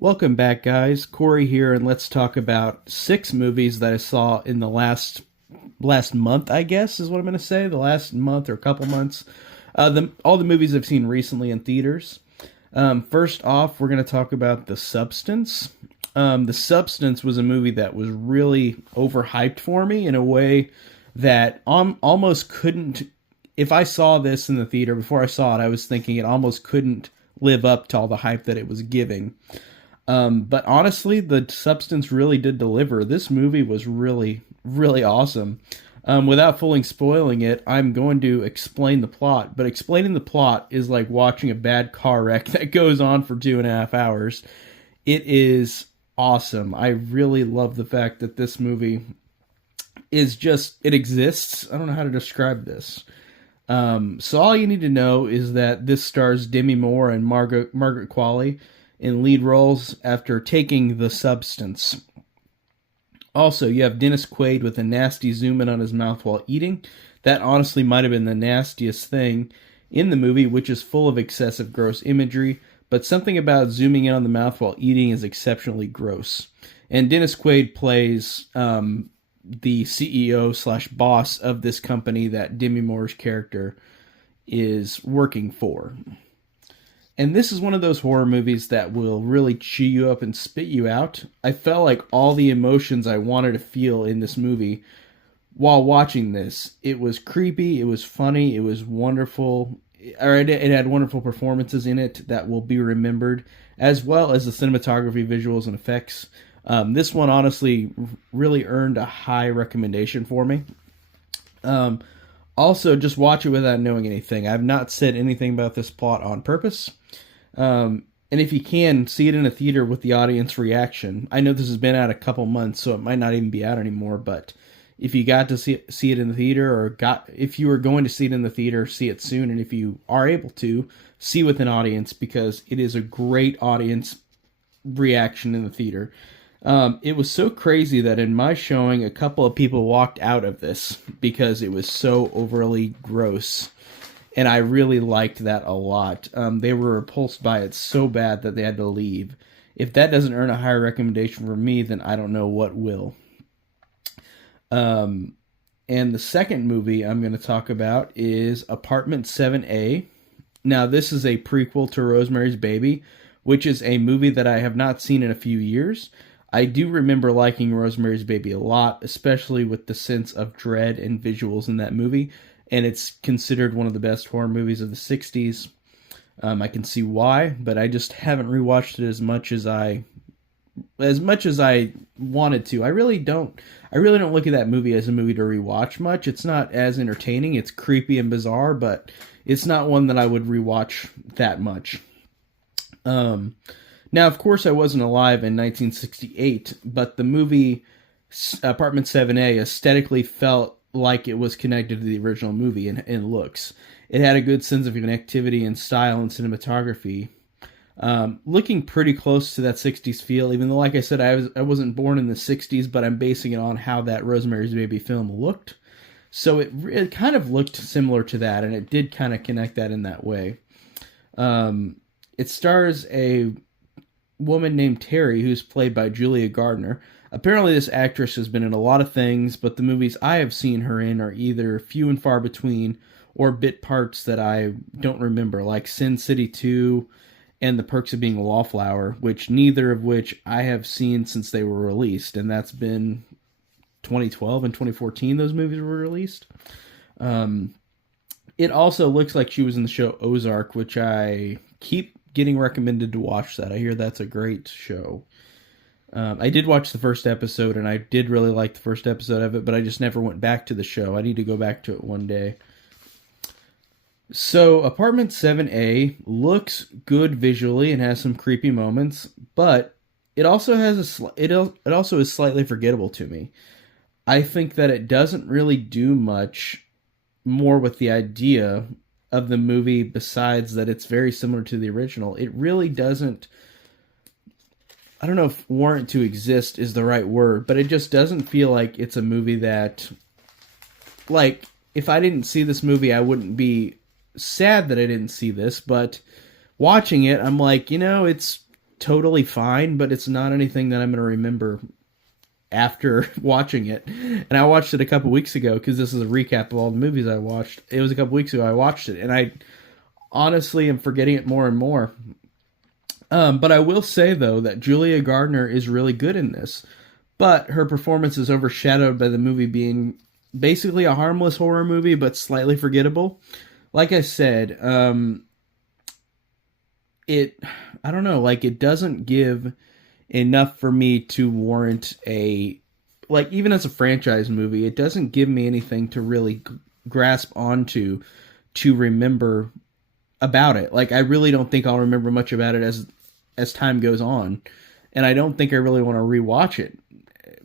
Welcome back, guys. Corey here, and let's talk about six movies that I saw in the last month. I guess is what I'm going to say. The last month or couple months. All the movies I've seen recently in theaters. First off, we're going to talk about The Substance. The Substance was a movie that was really overhyped for me in a way that almost couldn't. If I saw this in the theater before I saw it, I was thinking it almost couldn't live up to all the hype that it was giving. But honestly, the Substance really did deliver. This movie was really, really awesome. Without fully spoiling it, I'm going to explain the plot. But explaining the plot is like watching a bad car wreck that goes on for 2.5 hours. It is awesome. I really love the fact that this movie it exists. I don't know how to describe this. So all you need to know is that this stars Demi Moore and Margaret Qualley in lead roles after taking The Substance. Also, you have Dennis Quaid with a nasty zoom in on his mouth while eating. That honestly might have been the nastiest thing in the movie, which is full of excessive gross imagery, but something about zooming in on the mouth while eating is exceptionally gross. And Dennis Quaid plays the CEO slash boss of this company that Demi Moore's character is working for. And this is one of those horror movies that will really chew you up and spit you out. I felt like all the emotions I wanted to feel in this movie while watching this. It was creepy, it was funny, it was wonderful. It had wonderful performances in it that will be remembered, as well as the cinematography, visuals, and effects. This one honestly really earned a high recommendation for me. Also, just watch it without knowing anything. I've not said anything about this plot on purpose. And if you can, see it in a theater with the audience reaction. I know this has been out a couple months, so it might not even be out anymore, but if you got to see it in the theater, if you were going to see it in the theater, see it soon, and if you are able to, see with an audience, because it is a great audience reaction in the theater. It was so crazy that in my showing, a couple of people walked out of this because it was so overly gross. And I really liked that a lot. They were repulsed by it so bad that they had to leave. If that doesn't earn a higher recommendation for me, then I don't know what will. And the second movie I'm going to talk about is Apartment 7A. Now, this is a prequel to Rosemary's Baby, which is a movie that I have not seen in a few years. I do remember liking Rosemary's Baby a lot, especially with the sense of dread and visuals in that movie, and it's considered one of the best horror movies of the 60s. I can see why, but I just haven't rewatched it as much as I wanted to. I really don't look at that movie as a movie to rewatch much. It's not as entertaining. It's creepy and bizarre, but it's not one that I would rewatch that much. Now, of course, I wasn't alive in 1968, but the movie Apartment 7A aesthetically felt like it was connected to the original movie in looks. It had a good sense of connectivity and style and cinematography, looking pretty close to that 60s feel, even though, like I said, I wasn't born in the 60s, but I'm basing it on how that Rosemary's Baby film looked. So it kind of looked similar to that, and it did kind of connect that in that way. It stars a woman named Terry, who's played by Julia Gardner. Apparently this actress has been in a lot of things, but the movies I have seen her in are either few and far between or bit parts that I don't remember, like Sin City 2 and The Perks of Being a Wallflower, neither of which I have seen since they were released, and that's been 2012 and 2014 those movies were released. It also looks like she was in the show Ozark, which I keep getting recommended to watch that. I hear that's a great show. I did watch the first episode, and I did really like the first episode of it, but I just never went back to the show. I need to go back to it one day. So, Apartment 7A looks good visually and has some creepy moments, but it also it also is slightly forgettable to me. I think that it doesn't really do much more with the idea of the movie besides that it's very similar to the original. It really doesn't, I don't know if warrant to exist is the right word, but it just doesn't feel like it's a movie that, like, if I didn't see this movie, I wouldn't be sad that I didn't see this, but watching it, I'm like, it's totally fine, but it's not anything that I'm going to remember after watching it. And I watched it a couple weeks ago because this is a recap of all the movies I watched. It was a couple weeks ago I watched it, and I honestly am forgetting it more and more. But I will say, though, that Julia Gardner is really good in this. But her performance is overshadowed by the movie being basically a harmless horror movie, but slightly forgettable. Like I said, I don't know, like, it doesn't give enough for me to warrant like, even as a franchise movie, it doesn't give me anything to really grasp onto to remember about it. Like, I really don't think I'll remember much about it as time goes on, and I don't think I really want to rewatch it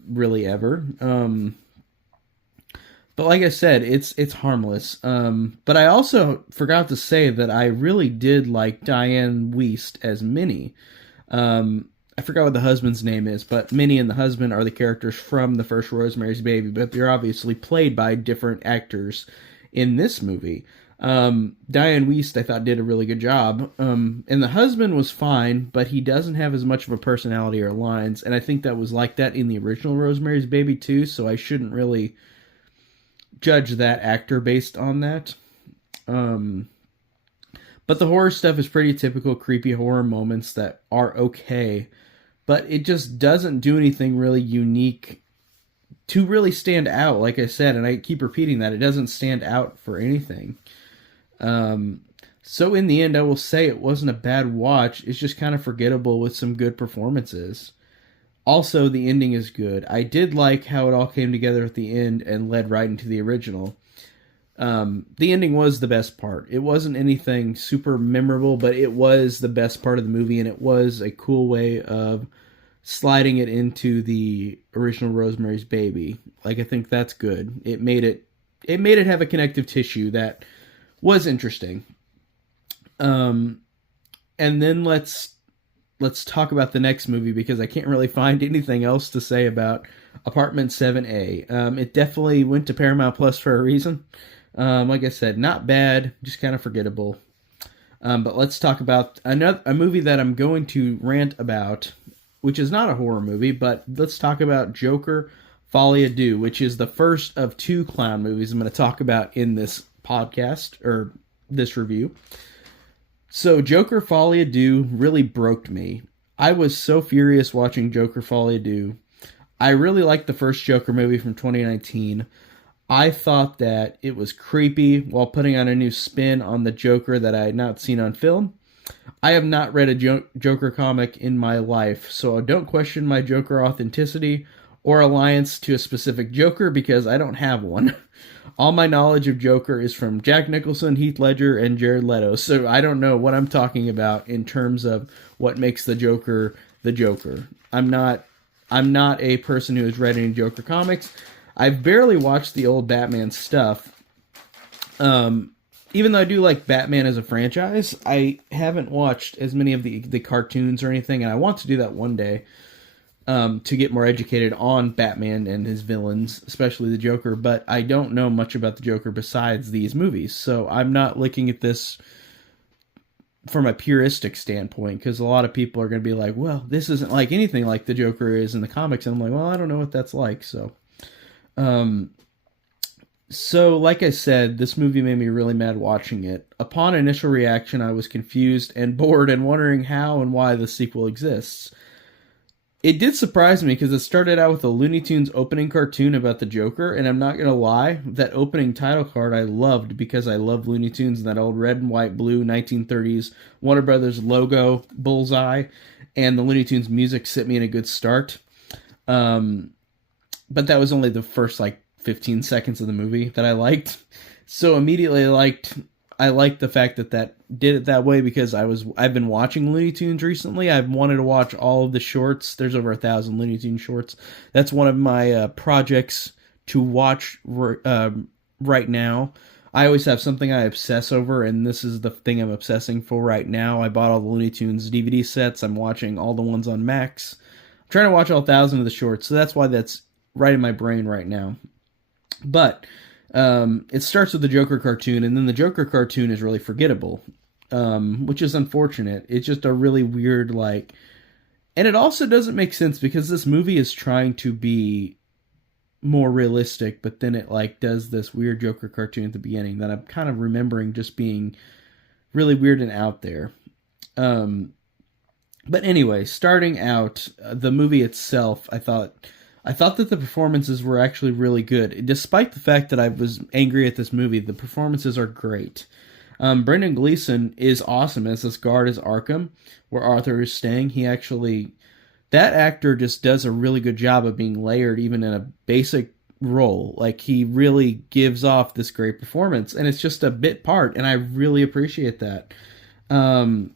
really ever. But like I said, it's harmless. But I also forgot to say that I really did like Diane Wiest as Minnie. I forgot what the husband's name is, but Minnie and the husband are the characters from the first Rosemary's Baby, but they're obviously played by different actors in this movie. Diane Wiest, I thought, did a really good job. And the husband was fine, but he doesn't have as much of a personality or lines, and I think that was like that in the original Rosemary's Baby too, so I shouldn't really judge that actor based on that. But the horror stuff is pretty typical creepy horror moments that are okay, but it just doesn't do anything really unique to really stand out, like I said, and I keep repeating that. It doesn't stand out for anything. So in the end, I will say it wasn't a bad watch. It's just kind of forgettable with some good performances. Also, the ending is good. I did like how it all came together at the end and led right into the original. The ending was the best part. It wasn't anything super memorable, but it was the best part of the movie, and it was a cool way of sliding it into the original Rosemary's Baby. Like, I think that's good. It made it have a connective tissue that was interesting. And then let's talk about the next movie, because I can't really find anything else to say about Apartment 7A. It definitely went to Paramount Plus for a reason. Like I said, not bad, just kind of forgettable. But let's talk about a movie that I'm going to rant about, which is not a horror movie, but let's talk about Joker Folie à Deux, which is the first of two clown movies I'm going to talk about in this podcast, or this review. So Joker Folie à Deux really broke me. I was so furious watching Joker Folie à Deux. I really liked the first Joker movie from 2019. I thought that it was creepy while putting on a new spin on the Joker that I had not seen on film. I have not read a Joker comic in my life, so don't question my Joker authenticity or alliance to a specific Joker, because I don't have one. All my knowledge of Joker is from Jack Nicholson, Heath Ledger, and Jared Leto, so I don't know what I'm talking about in terms of what makes the Joker the Joker. I'm not a person who has read any Joker comics. I've barely watched the old Batman stuff. Even though I do like Batman as a franchise, I haven't watched as many of the cartoons or anything, and I want to do that one day. To get more educated on Batman and his villains, especially the Joker, but I don't know much about the Joker besides these movies, so I'm not looking at this from a puristic standpoint, because a lot of people are going to be like, well, this isn't like anything like the Joker is in the comics, and I'm like, well, I don't know what that's like, so... So, like I said, this movie made me really mad watching it. Upon initial reaction, I was confused and bored and wondering how and why the sequel exists. It did surprise me, because it started out with a Looney Tunes opening cartoon about the Joker, and I'm not going to lie, that opening title card I loved, because I love Looney Tunes and that old red and white blue 1930s Warner Brothers logo, bullseye, and the Looney Tunes music set me in a good start. But that was only the first, 15 seconds of the movie that I liked. So immediately I liked the fact that did it that way, because I've been watching Looney Tunes recently. I've wanted to watch all of the shorts. There's over 1,000 Looney Tunes shorts. That's one of my projects to watch right now. I always have something I obsess over, and this is the thing I'm obsessing for right now. I bought all the Looney Tunes DVD sets. I'm watching all the ones on Max. I'm trying to watch all 1,000 of the shorts, so that's why that's right in my brain right now. But it starts with the Joker cartoon, and then the Joker cartoon is really forgettable, which is unfortunate. It's just a really weird, And it also doesn't make sense because this movie is trying to be more realistic, but then it like does this weird Joker cartoon at the beginning that I'm kind of remembering just being really weird and out there. Um, but anyway, starting out, the movie itself, I thought that the performances were actually really good. Despite the fact that I was angry at this movie, the performances are great. Brendan Gleeson is awesome as this guard as Arkham, where Arthur is staying. That actor just does a really good job of being layered, even in a basic role. Like, he really gives off this great performance, and it's just a bit part, and I really appreciate that. Um,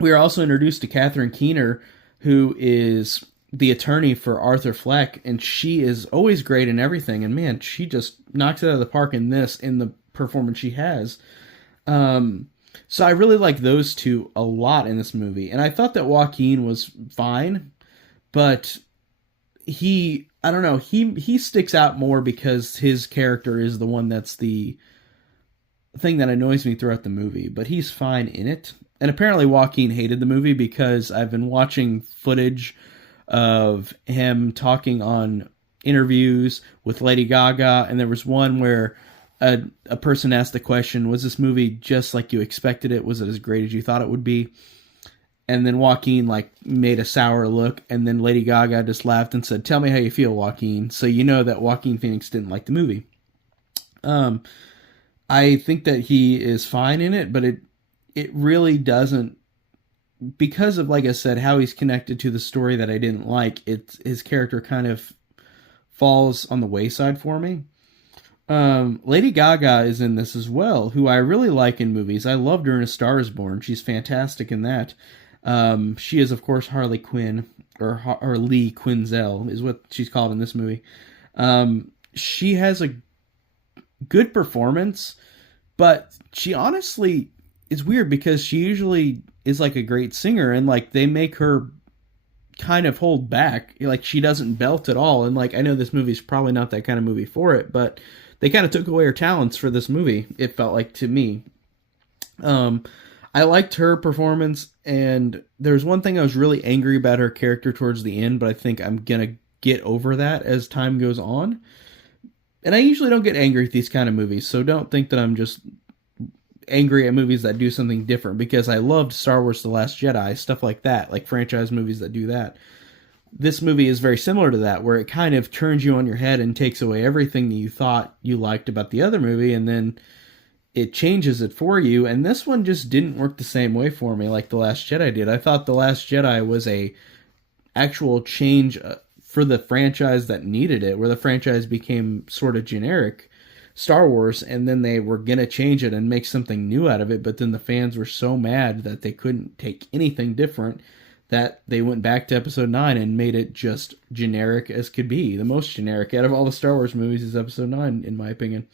we are also introduced to Catherine Keener, who is the attorney for Arthur Fleck, and she is always great in everything. And man, she just knocks it out of the park in the performance she has. Um, so I really like those two a lot in this movie, and I thought that Joaquin was fine, but I don't know, he sticks out more because his character is the one that's the thing that annoys me throughout the movie, but he's fine in it. And apparently Joaquin hated the movie because I've been watching footage of him talking on interviews with Lady Gaga, and there was one where a person asked the question, was this movie just like you expected it? Was it as great as you thought it would be? And then Joaquin like made a sour look, and then Lady Gaga just laughed and said, tell me how you feel, Joaquin. So you know that Joaquin Phoenix didn't like the movie. I think that he is fine in it, but it really doesn't, because of, like I said, how he's connected to the story that I didn't like. His character kind of falls on the wayside for me. Lady Gaga is in this as well, who I really like in movies. I loved her in A Star Is Born. She's fantastic in that. She is, of course, Harley Quinn, or Lee Quinzel is what she's called in this movie. She has a good performance, but she honestly, it's weird because she usually is like a great singer, and like they make her kind of hold back. Like, she doesn't belt at all, and like I know this movie's probably not that kind of movie for it, but they kind of took away her talents for this movie, it felt like to me. I liked her performance, and there's one thing I was really angry about her character towards the end, but I think I'm gonna get over that as time goes on. And I usually don't get angry at these kind of movies, so don't think that I'm just angry at movies that do something different, because I loved Star Wars The Last Jedi, stuff like that, like franchise movies that do that. This movie is very similar to that, where it kind of turns you on your head and takes away everything that you thought you liked about the other movie, and then it changes it for you. And this one just didn't work the same way for me like The Last Jedi did. I thought The Last Jedi was a actual change for the franchise that needed it, where the franchise became sort of generic Star Wars, and then they were going to change it and make something new out of it, but then the fans were so mad that they couldn't take anything different that they went back to Episode 9 and made it just generic as could be. The most generic out of all the Star Wars movies is Episode 9, in my opinion.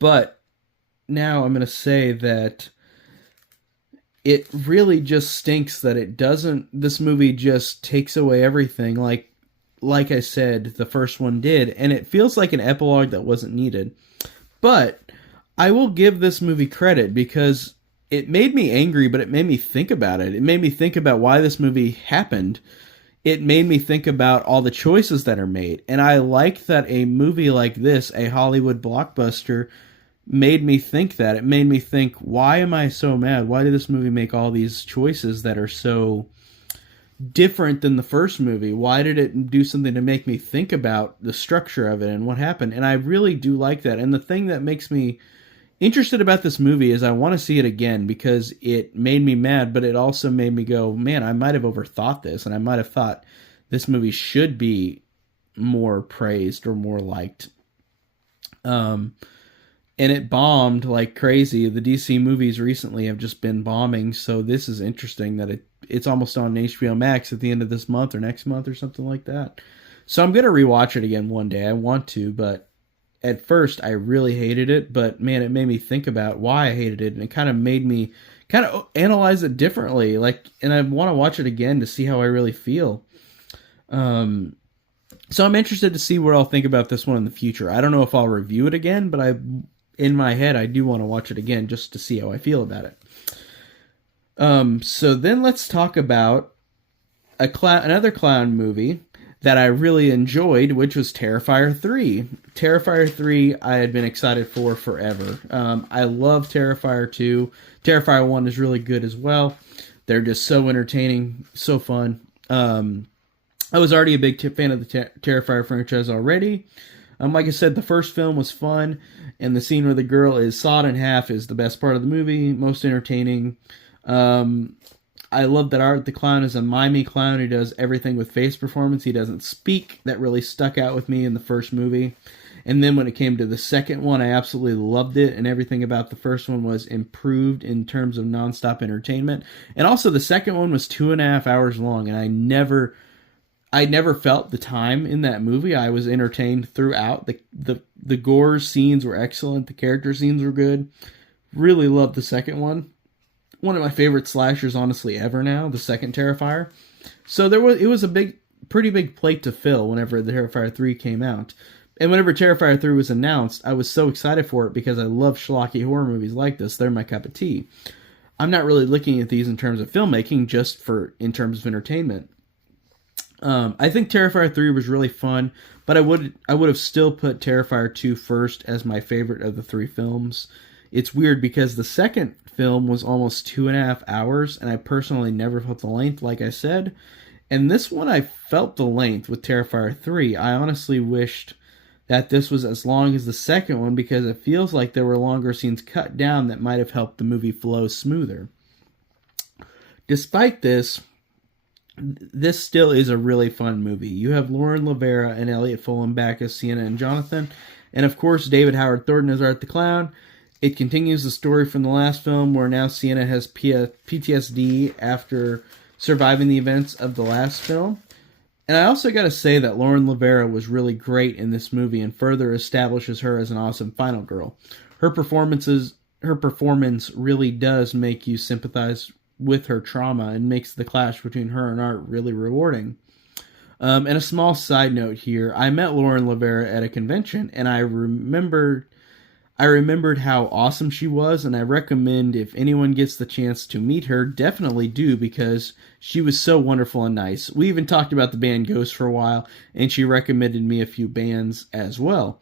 But now I'm going to say that it really just stinks that this movie just takes away everything, like I said, the first one did, and it feels like an epilogue that wasn't needed. But I will give this movie credit because it made me angry, but it made me think about it. It made me think about why this movie happened. It made me think about all the choices that are made. And I like that a movie like this, a Hollywood blockbuster, made me think that. It made me think, why am I so mad? Why did this movie make all these choices that are so different than the first movie? Why did it do something to make me think about the structure of it and what happened? And I really do like that. And the thing that makes me interested about this movie is I want to see it again, because it made me mad, but it also made me go, man, I might have overthought this, and I might have thought this movie should be more praised or more liked. And it bombed like crazy. The DC movies recently have just been bombing, so this is interesting that it's almost on HBO Max at the end of this month or next month or something like that. So I'm going to rewatch it again one day. I want to, but at first I really hated it, but man, it made me think about why I hated it, and it kind of made me kind of analyze it differently, and I want to watch it again to see how I really feel. So I'm interested to see what I'll think about this one in the future. I don't know if I'll review it again, but in my head, I do want to watch it again just to see how I feel about it. So then let's talk about another clown movie that I really enjoyed, which was Terrifier 3. Terrifier 3, I had been excited for forever. I love Terrifier 2. Terrifier 1 is really good as well. They're just so entertaining, so fun. I was already a big fan of the Terrifier franchise already. Like I said, the first film was fun, and the scene where the girl is sawed in half is the best part of the movie, most entertaining. I love that Art the Clown is a mimey clown who does everything with face performance. He doesn't speak. That really stuck out with me in the first movie. And then when it came to the second one, I absolutely loved it, and everything about the first one was improved in terms of nonstop entertainment. And also, the second one was 2.5 hours long, and I never felt the time in that movie. I was entertained throughout. The gore scenes were excellent. The character scenes were good. Really loved the second one. One of my favorite slashers, honestly, ever now, the second Terrifier. So it was a pretty big plate to fill whenever the Terrifier 3 came out. And whenever Terrifier 3 was announced, I was so excited for it because I love schlocky horror movies like this. They're my cup of tea. I'm not really looking at these in terms of filmmaking, just in terms of entertainment. I think Terrifier 3 was really fun, but I would have still put Terrifier 2 first as my favorite of the three films. It's weird because the second film was almost 2.5 hours, and I personally never felt the length, like I said. And this one, I felt the length with Terrifier 3. I honestly wished that this was as long as the second one because it feels like there were longer scenes cut down that might have helped the movie flow smoother. Despite this still is a really fun movie. You have Lauren Lavera and Elliot Fulham back as Sienna and Jonathan, and of course David Howard Thornton as Art the Clown. It continues the story from the last film where now Sienna has PTSD after surviving the events of the last film. And I also got to say that Lauren Lavera was really great in this movie and further establishes her as an awesome final girl. Her performance really does make you sympathize with her trauma and makes the clash between her and Art really rewarding. And a small side note here, I met Lauren Lavera at a convention, and I remembered how awesome she was, and I recommend if anyone gets the chance to meet her, definitely do, because she was so wonderful and nice. We even talked about the band Ghost for a while, and she recommended me a few bands as well.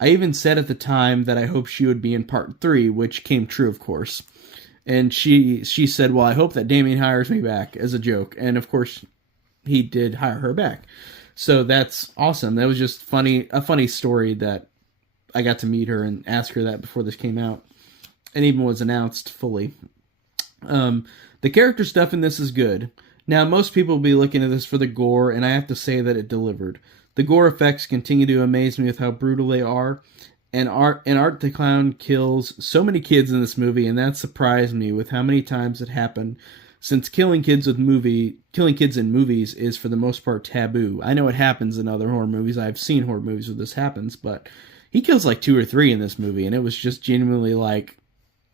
I even said at the time that I hoped she would be in part 3, which came true, of course. And she said, well, I hope that Damien hires me back, as a joke. And of course, he did hire her back. So that's awesome. That was just a funny story that I got to meet her and ask her that before this came out, and even was announced fully. The character stuff in this is good. Now, most people will be looking at this for the gore, and I have to say that it delivered. The gore effects continue to amaze me with how brutal they are, and Art the Clown kills so many kids in this movie, and that surprised me with how many times it happened, since killing kids in movies is for the most part taboo. I know it happens in other horror movies. I've seen horror movies where this happens, but he kills like 2 or 3 in this movie, and it was just genuinely like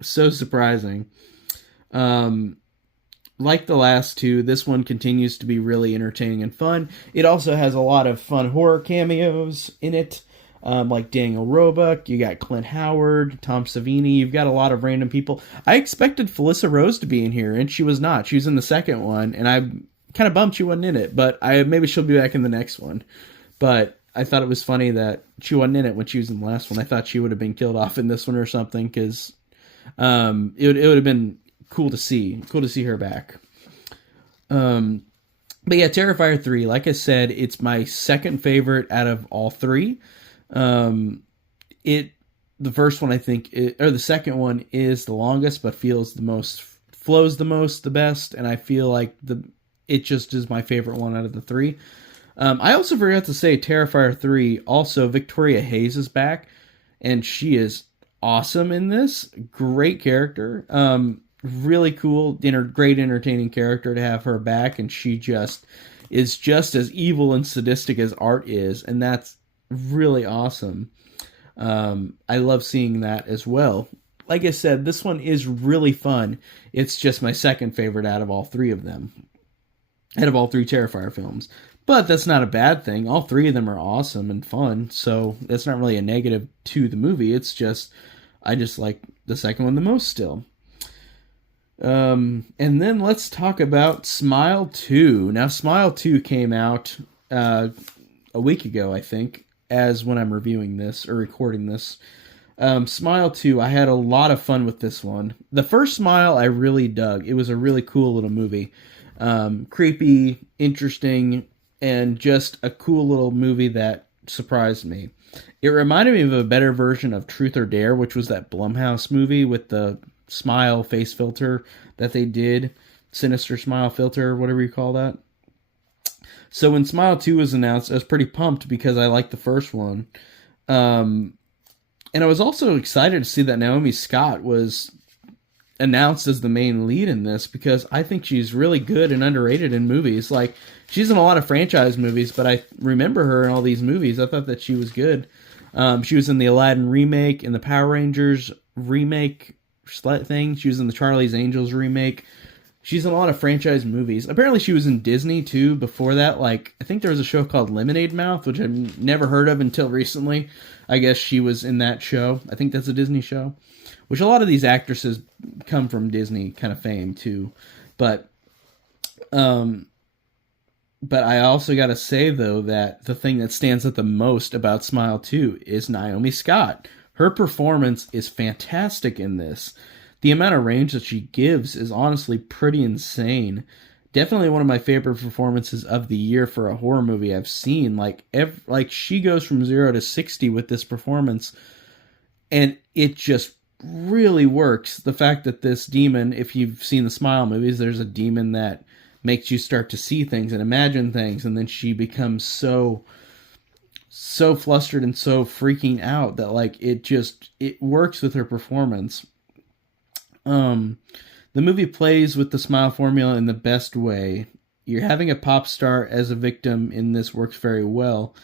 so surprising. Like the last two, this one continues to be really entertaining and fun. It also has a lot of fun horror cameos in it, like Daniel Roebuck. You got Clint Howard, Tom Savini. You've got a lot of random people. I expected Felissa Rose to be in here, and she was not. She was in the second one, and I kind of bummed she wasn't in it, but maybe she'll be back in the next one. But I thought it was funny that she wasn't in it when she was in the last one. I thought she would have been killed off in this one or something, because it would have been cool to see her back. But yeah, Terrifier 3, like I said, it's my second favorite out of all three. The first one, I think, or the second one is the longest, but flows the most, the best, and I feel like it just is my favorite one out of the three. I also forgot to say Terrifier 3, also Victoria Hayes is back, and she is awesome in this. Great character. Really cool, great entertaining character to have her back, and she is just as evil and sadistic as Art is, and that's really awesome. I love seeing that as well. Like I said, this one is really fun. It's just my second favorite out of all three of them. Out of all three Terrifier films. But that's not a bad thing. All three of them are awesome and fun, so that's not really a negative to the movie. It's just, I just like the second one the most still. And then let's talk about Smile 2. Now, Smile 2 came out uh, a week ago, I think, as when I'm reviewing this or recording this. Smile 2, I had a lot of fun with this one. The first Smile I really dug. It was a really cool little movie. Creepy, interesting, and just a cool little movie that surprised me. It reminded me of a better version of Truth or Dare, which was that Blumhouse movie with the smile face filter that they did. Sinister smile filter, whatever you call that. So when Smile 2 was announced, I was pretty pumped because I liked the first one. Um, and I was also excited to see that Naomi Scott was announced as the main lead in this because I think she's really good and underrated in movies. Like, she's in a lot of franchise movies, but I remember her in all these movies. I thought that she was good. She was in the Aladdin remake, in the Power Rangers remake thing. She was in the Charlie's Angels remake. She's in a lot of franchise movies. Apparently she was in Disney too before that. Like, I think there was a show called Lemonade Mouth, which I've never heard of until recently. I guess she was in that show. I think that's a Disney show. Which a lot of these actresses come from Disney kind of fame too. But um but I also got to say though that the thing that stands out the most about Smile 2 is Naomi Scott. Her performance is fantastic in this. The amount of range that she gives is honestly pretty insane. Definitely one of my favorite performances of the year for a horror movie I've seen. Like she goes from 0 to 60 with this performance, and it just really works. The fact that this demon, if you've seen the Smile movies, there's a demon that makes you start to see things and imagine things, and then she becomes so flustered and so freaking out that like it works with her performance. Um, the movie plays with the Smile formula in the best way. You're having a pop star as a victim in this works very well.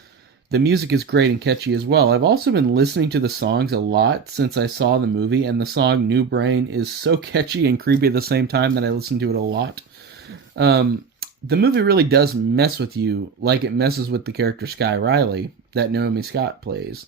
The music is great and catchy as well. I've also been listening to the songs a lot since I saw the movie, and the song New Brain is so catchy and creepy at the same time that I listen to it a lot. The movie really does mess with you like it messes with the character Sky Riley that Naomi Scott plays.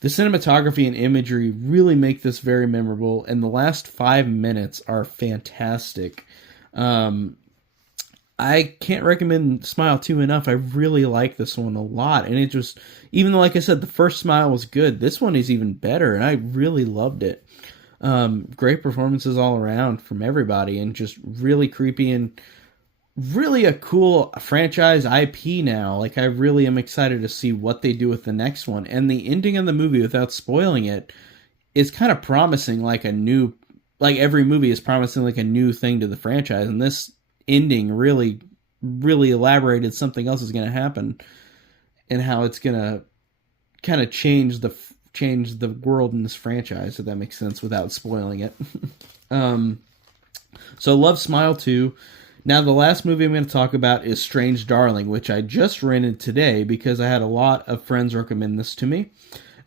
The cinematography and imagery really make this very memorable, and the last 5 minutes are fantastic. I can't recommend Smile 2 enough. I really like this one a lot, and it just, even though, like I said, the first Smile was good, this one is even better, and I really loved it. Great performances all around from everybody, and just really creepy and really a cool franchise IP now. Like, I really am excited to see what they do with the next one. And the ending of the movie, without spoiling it, is kind of promising like a new, like every movie is promising like a new thing to the franchise. And this ending really elaborated something else is going to happen and how it's going to kind of change the world in this franchise, if that makes sense, without spoiling it. So love Smile 2. Now, the last movie I'm going to talk about is Strange Darling, which I just rented today because I had a lot of friends recommend this to me.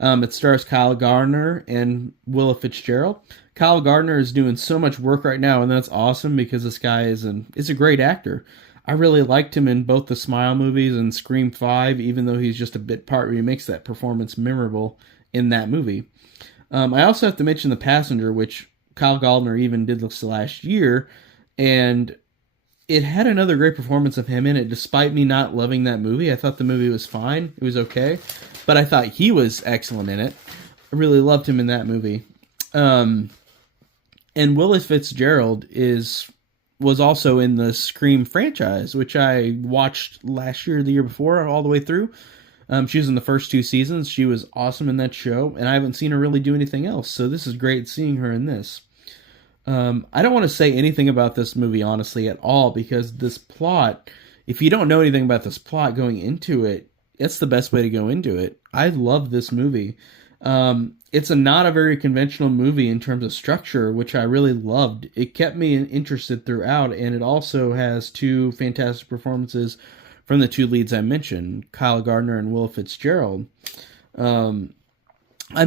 It stars Kyle Gardner and Willa Fitzgerald. Kyle Gardner is doing so much work right now, and that's awesome because this guy is a great actor. I really liked him in both the Smile movies and Scream 5, even though he's just a bit part where he makes that performance memorable in that movie. I also have to mention The Passenger, which Kyle Gardner even did this last year, and it had another great performance of him in it, despite me not loving that movie. I thought the movie was fine. It was okay. But I thought he was excellent in it. I really loved him in that movie. And Willa Fitzgerald was also in the Scream franchise, which I watched last year, the year before, all the way through. She was in the first 2 seasons. She was awesome in that show, and I haven't seen her really do anything else. So this is great seeing her in this. I don't want to say anything about this movie, honestly, at all, because this plot, if you don't know anything about this plot going into it, it's the best way to go into it. I love this movie. It's not a very conventional movie in terms of structure, which I really loved. It kept me interested throughout, and it also has 2 fantastic performances from the 2 leads I mentioned, Kyle Gardner and Willa Fitzgerald. I'm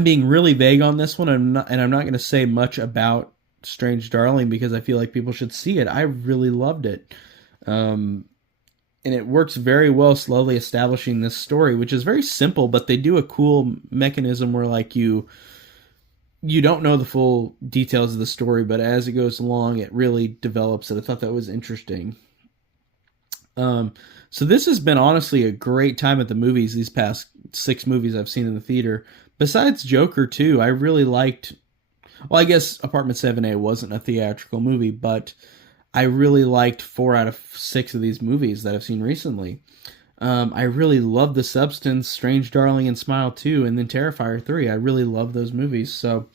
being really vague on this one, and I'm not going to say much about Strange Darling because I feel like people should see it. I really loved it. And it works very well slowly establishing this story, which is very simple, but they do a cool mechanism where like you you don't know the full details of the story, but as it goes along, it really develops it. I thought that was interesting. Um, so this has been honestly a great time at the movies. These past 6 movies I've seen in the theater, besides Joker 2, I really liked. Well, I guess Apartment 7A wasn't a theatrical movie, but I really liked 4 out of 6 of these movies that I've seen recently. I really love The Substance, Strange Darling, and Smile 2, and then Terrifier 3. I really love those movies. So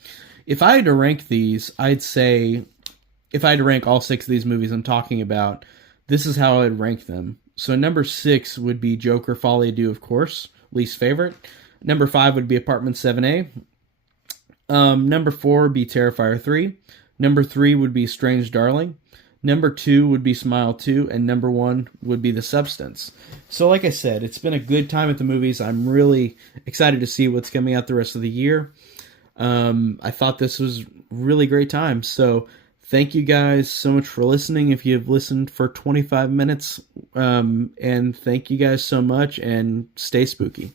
if I had to rank these, I'd say if I had to rank all 6 of these movies I'm talking about, this is how I'd rank them. So number 6 would be Joker Folie à Deux, of course, least favorite. Number 5 would be Apartment 7A. Number 4 would be Terrifier 3. Number 3 would be Strange Darling. Number 2 would be Smile 2. And number 1 would be The Substance. So like I said, it's been a good time at the movies. I'm really excited to see what's coming out the rest of the year. I thought this was really great time. So thank you guys so much for listening. If you've listened for 25 minutes, and thank you guys so much, and stay spooky.